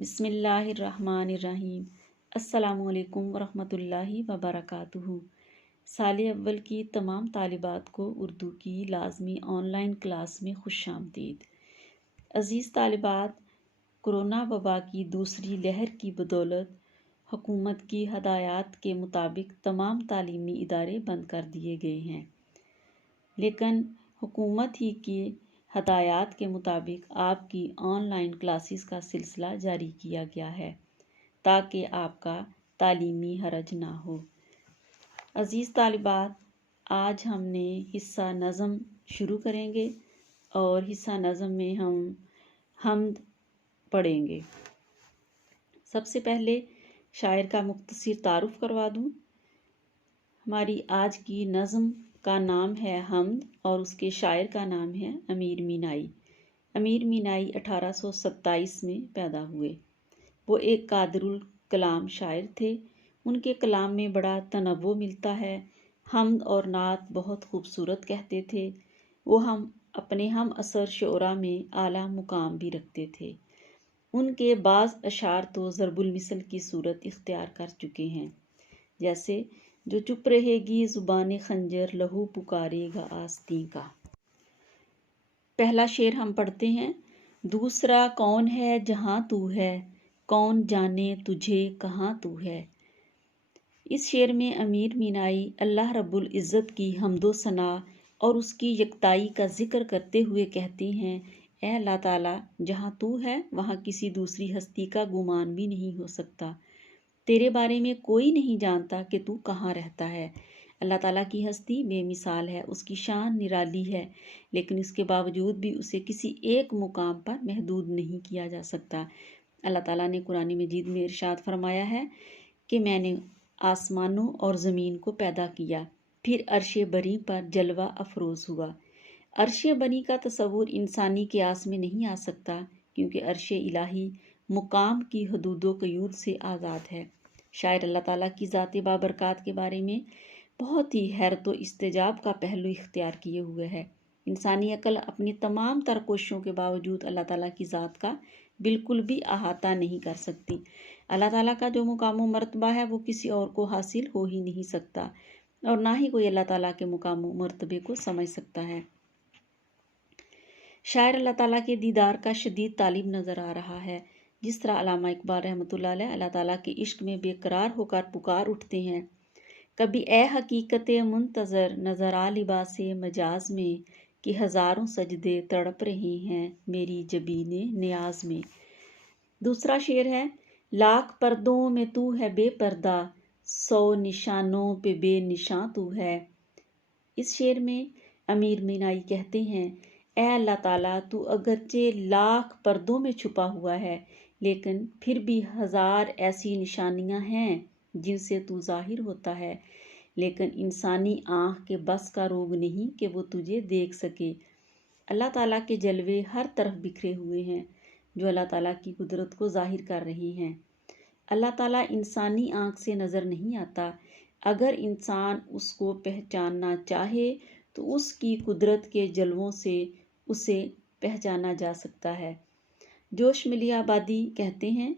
بسم اللہ الرحمن الرحیم۔ السلام علیکم ورحمۃ اللہ وبرکاتہ۔ سال اول کی تمام طالبات کو اردو کی لازمی آن لائن کلاس میں خوش آمدید۔ عزیز طالبات، کرونا وبا کی دوسری لہر کی بدولت حکومت کی ہدایات کے مطابق تمام تعلیمی ادارے بند کر دیے گئے ہیں، لیکن حکومت ہی کی ہدایات کے مطابق آپ کی آن لائن کلاسز کا سلسلہ جاری کیا گیا ہے تاکہ آپ کا تعلیمی حرج نہ ہو۔ عزیز طالبات، آج ہم نے حصہ نظم شروع کریں گے اور حصہ نظم میں ہم حمد پڑھیں گے۔ سب سے پہلے شاعر کا مختصر تعارف کروا دوں۔ ہماری آج کی نظم کا نام ہے حمد اور اس کے شاعر کا نام ہے امیر مینائی۔ امیر مینائی 1827 میں پیدا ہوئے۔ وہ ایک قادر الکلام شاعر تھے۔ ان کے کلام میں بڑا تنوع ملتا ہے۔ حمد اور نعت بہت خوبصورت کہتے تھے۔ وہ اپنے ہم عصر شعراء میں اعلیٰ مقام بھی رکھتے تھے۔ ان کے بعض اشعار تو ضرب المثل کی صورت اختیار کر چکے ہیں، جیسے جو چپ رہے گی زبان خنجر، لہو پکارے گا آستین کا۔ پہلا شعر ہم پڑھتے ہیں۔ دوسرا کون ہے جہاں تو ہے، کون جانے تجھے کہاں تو ہے۔ اس شعر میں امیر مینائی اللہ رب العزت کی حمد و ثنا اور اس کی یکتائی کا ذکر کرتے ہوئے کہتے ہیں، اے اللہ تعالیٰ، جہاں تو ہے وہاں کسی دوسری ہستی کا گمان بھی نہیں ہو سکتا۔ تیرے بارے میں کوئی نہیں جانتا کہ تو کہاں رہتا ہے۔ اللہ تعالیٰ کی ہستی بے مثال ہے، اس کی شان نرالی ہے، لیکن اس کے باوجود بھی اسے کسی ایک مقام پر محدود نہیں کیا جا سکتا۔ اللہ تعالیٰ نے قرآن مجید میں ارشاد فرمایا ہے کہ میں نے آسمانوں اور زمین کو پیدا کیا، پھر عرش بری پر جلوہ افروز ہوا۔ عرش بری کا تصور انسانی قیاس میں نہیں آ سکتا، کیونکہ عرش الہی مقام کی حدود و قیود سے آزاد ہے۔ شاعر اللہ تعالیٰ کی ذات بابرکات کے بارے میں بہت ہی حیرت و استعجاب کا پہلو اختیار کیے ہوئے ہے۔ انسانی عقل اپنی تمام تر کوششوں کے باوجود اللہ تعالیٰ کی ذات کا بالکل بھی احاطہ نہیں کر سکتی۔ اللہ تعالیٰ کا جو مقام و مرتبہ ہے وہ کسی اور کو حاصل ہو ہی نہیں سکتا، اور نہ ہی کوئی اللہ تعالیٰ کے مقام و مرتبے کو سمجھ سکتا ہے۔ شاعر اللہ تعالیٰ کے دیدار کا شدید طالب نظر آ رہا ہے۔ جس طرح علامہ اقبال رحمۃ اللہ علیہ اللہ تعالیٰ کے عشق میں بے قرار ہو کر پکار اٹھتے ہیں، کبھی اے حقیقت منتظر نظر آ لباس مجاز میں، کہ ہزاروں سجدے تڑپ رہے ہیں میری جبین نیاز میں۔ دوسرا شعر ہے، لاکھ پردوں میں تو ہے بے پردہ، 100 نشانوں پہ بے نشاں تو ہے۔ اس شعر میں امیر مینائی کہتے ہیں، اے اللہ تعالیٰ، تو اگرچہ لاکھ پردوں میں چھپا ہوا ہے، لیکن پھر بھی ہزار ایسی نشانیاں ہیں جن سے تو ظاہر ہوتا ہے، لیکن انسانی آنکھ کے بس کا روگ نہیں کہ وہ تجھے دیکھ سکے۔ اللہ تعالیٰ کے جلوے ہر طرف بکھرے ہوئے ہیں جو اللہ تعالیٰ کی قدرت کو ظاہر کر رہے ہیں۔ اللہ تعالیٰ انسانی آنکھ سے نظر نہیں آتا۔ اگر انسان اس کو پہچاننا چاہے تو اس کی قدرت کے جلووں سے اسے پہچانا جا سکتا ہے۔ جوش ملی آبادی کہتے ہیں،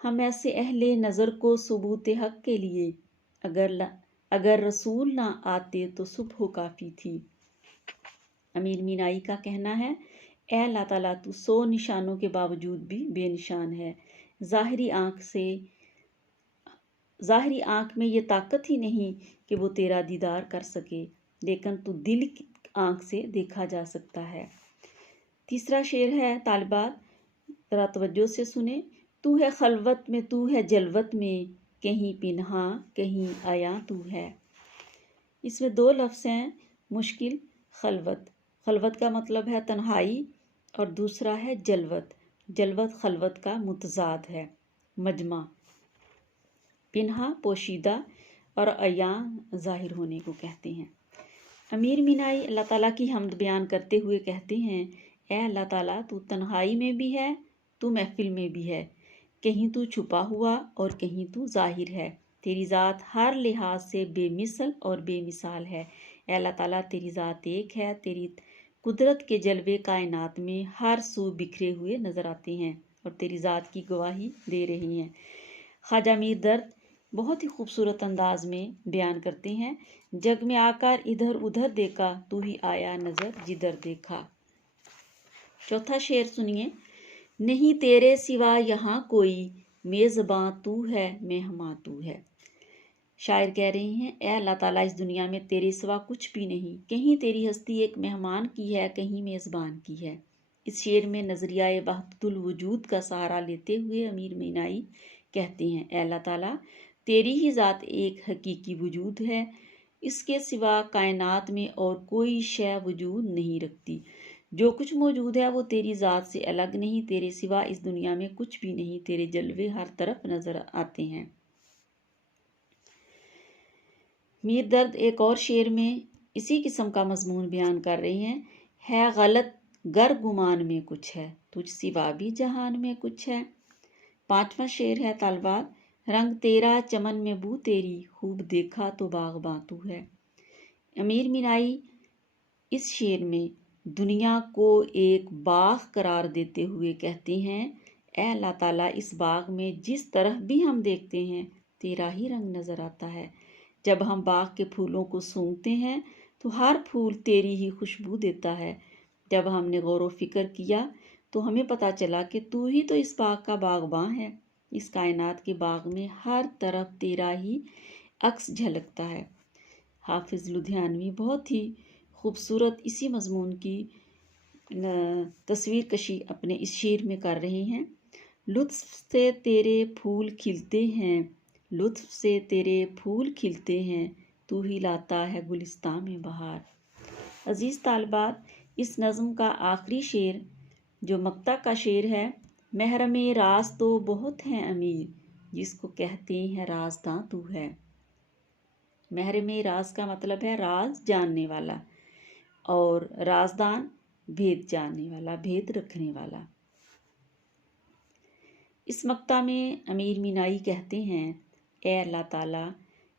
ہم ایسے اہل نظر کو ثبوت حق کے لیے، اگر رسول نہ آتے تو صبح کافی تھی۔ امیر مینائی کا کہنا ہے، اے اللہ تعالیٰ، تو 100 نشانوں کے باوجود بھی بے نشان ہے۔ ظاہری آنکھ میں یہ طاقت ہی نہیں کہ وہ تیرا دیدار کر سکے، لیکن تو دل کی آنکھ سے دیکھا جا سکتا ہے۔ تیسرا شعر ہے، طالبات ذرا توجہ سے سنیں۔ تو ہے خلوت میں تو ہے جلوت میں، کہیں پنہاں کہیں عیاں تو ہے۔ اس میں 2 لفظ ہیں، مشکل۔ خلوت، خلوت کا مطلب ہے تنہائی، اور دوسرا ہے جلوت۔ جلوت خلوت کا متضاد ہے، مجمع۔ پنہاں پوشیدہ اور عیاں ظاہر ہونے کو کہتے ہیں۔ امیر مینائی اللہ تعالیٰ کی حمد بیان کرتے ہوئے کہتے ہیں، اے اللہ تعالیٰ، تو تنہائی میں بھی ہے، تو محفل میں بھی ہے، کہیں تو چھپا ہوا اور کہیں تو ظاہر ہے۔ تیری ذات ہر لحاظ سے بے مثل اور بے مثال ہے۔ اے اللہ تعالیٰ، تیری ذات ایک ہے، تیری قدرت کے جلوے کائنات میں ہر سو بکھرے ہوئے نظر آتے ہیں۔ اور تیری ذات کی گواہی دے رہی ہیں۔ خواجہ میر درد بہت ہی خوبصورت انداز میں بیان کرتے ہیں، جگ میں آ کر ادھر ادھر دیکھا، تو ہی آیا نظر جدھر دیکھا۔ چوتھا شعر سنیے۔ نہیں تیرے سوا یہاں کوئی، میزباں تو ہے مہماں تو ہے۔ شاعر کہہ رہے ہیں اے اللہ تعالیٰ اس دنیا میں تیرے سوا کچھ بھی نہیں، کہیں تیری ہستی ایک مہمان کی ہے، کہیں میزبان کی ہے۔ اس شعر میں نظریہ وحدت الوجود کا سہارا لیتے ہوئے امیر مینائی کہتے ہیں اے اللہ تعالیٰ تیری ہی ذات ایک حقیقی وجود ہے، اس کے سوا کائنات میں اور کوئی شے وجود نہیں رکھتی۔ جو کچھ موجود ہے وہ تیری ذات سے الگ نہیں، تیرے سوا اس دنیا میں کچھ بھی نہیں، تیرے جلوے ہر طرف نظر آتے ہیں۔ میر درد ایک اور شعر میں اسی قسم کا مضمون بیان کر رہے ہیں۔ ہے غلط گر گمان میں کچھ ہے، تجھ سوا بھی جہان میں کچھ ہے۔ پانچواں شعر ہے طالبات۔ رنگ تیرا چمن میں بو تیری، خوب دیکھا تو باغباں تو ہے۔ امیر مینائی اس شعر میں دنیا کو ایک باغ قرار دیتے ہوئے کہتے ہیں اے اللہ تعالیٰ اس باغ میں جس طرف بھی ہم دیکھتے ہیں تیرا ہی رنگ نظر آتا ہے۔ جب ہم باغ کے پھولوں کو سونگھتے ہیں تو ہر پھول تیری ہی خوشبو دیتا ہے۔ جب ہم نے غور و فکر کیا تو ہمیں پتہ چلا کہ تو ہی تو اس باغ کا باغباں ہے۔ اس کائنات کے باغ میں ہر طرف تیرا ہی عکس جھلکتا ہے۔ حافظ لدھیانوی بہت ہی خوبصورت اسی مضمون کی تصویر کشی اپنے اس شعر میں کر رہے ہیں۔ لطف سے تیرے پھول کھلتے ہیں، لطف سے تیرے پھول کھلتے ہیں، تو ہی لاتا ہے گلستاں میں بہار۔ عزیز طالبات اس نظم کا آخری شعر جو مقطع کا شعر ہے، محرم راز تو بہت ہیں امیر، جس کو کہتے ہیں رازداں تو ہے۔ محرم راز کا مطلب ہے راز جاننے والا، اور رازدان بھید جاننے والا، بھید رکھنے والا۔ اس مقطع میں امیر مینائی کہتے ہیں اے اللہ تعالیٰ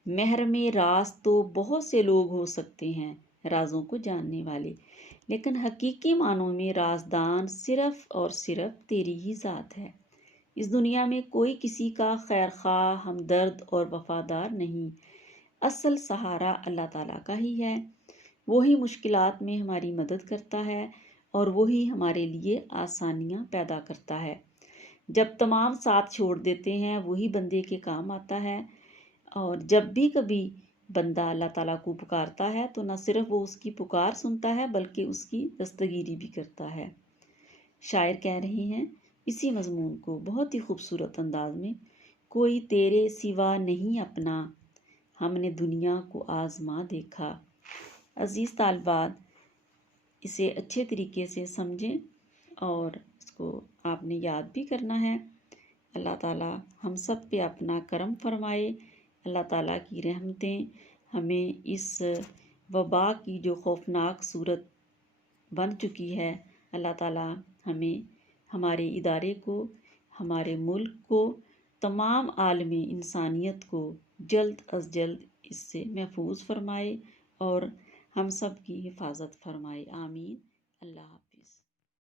محرم راز تو بہت سے لوگ ہو سکتے ہیں، رازوں کو جاننے والے، لیکن حقیقی معنوں میں رازدان صرف اور صرف تیری ہی ذات ہے۔ اس دنیا میں کوئی کسی کا خیر خواہ، ہمدرد اور وفادار نہیں، اصل سہارا اللہ تعالیٰ کا ہی ہے۔ وہی مشکلات میں ہماری مدد کرتا ہے اور وہی ہمارے لیے آسانیاں پیدا کرتا ہے۔ جب تمام ساتھ چھوڑ دیتے ہیں وہی بندے کے کام آتا ہے، اور جب بھی کبھی بندہ اللہ تعالیٰ کو پکارتا ہے تو نہ صرف وہ اس کی پکار سنتا ہے بلکہ اس کی دستگیری بھی کرتا ہے۔ شاعر کہہ رہے ہیں اسی مضمون کو بہت ہی خوبصورت انداز میں، کوئی تیرے سوا نہیں اپنا، ہم نے دنیا کو آزما دیکھا۔ عزیز طالبات اسے اچھے طریقے سے سمجھیں اور اس کو آپ نے یاد بھی کرنا ہے۔ اللہ تعالیٰ ہم سب پہ اپنا کرم فرمائے۔ اللہ تعالیٰ کی رحمتیں ہمیں اس وبا کی جو خوفناک صورت بن چکی ہے، اللہ تعالیٰ ہمیں، ہمارے ادارے کو، ہمارے ملک کو، تمام عالم انسانیت کو جلد از جلد اس سے محفوظ فرمائے اور ہم سب کی حفاظت فرمائے۔ آمین۔ اللہ حافظ۔